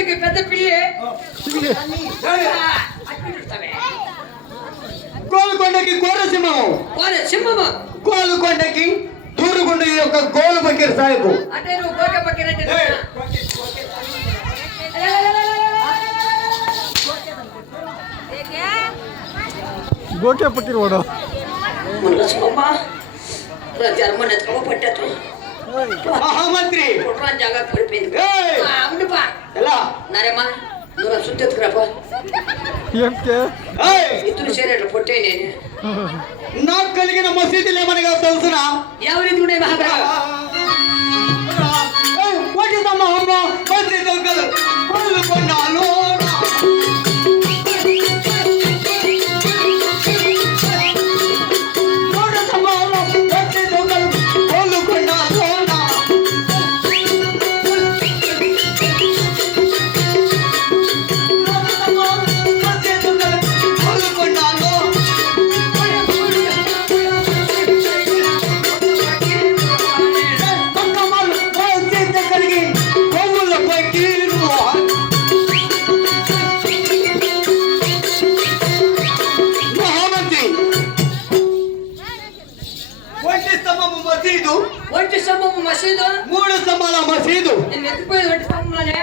కొండకి పెద్ద పిల్లి గోలుకొండకి కోరసింహం సింహము గోలుకొండకి దూరుగుండ యొక్క గోలు బకీర్ సాహిబు అంటే నువ్వు గోక పక్కన గోకే పక్కన వాడు జర్మన్ పట్టదు మహామంత్రి జాగా పడిపోయింది అవునుపా ఎలా నరేమా నువ్వు సుత్తెత్తుకురాపా ఏంటే ఇతను చేరేట్లు పొట్టే నేను నాకు కలిగిన మసీదులు ఏమనగా తెలుసునా ఎవరి ఉండే మహాప్రభు మసీదు గోలుకొండలో ఒంటి స్తంభము మసీదు 3 స్తంభాల మసీదు నేను ఎత్తిపోయి ఒంటి స్తంభంలోనే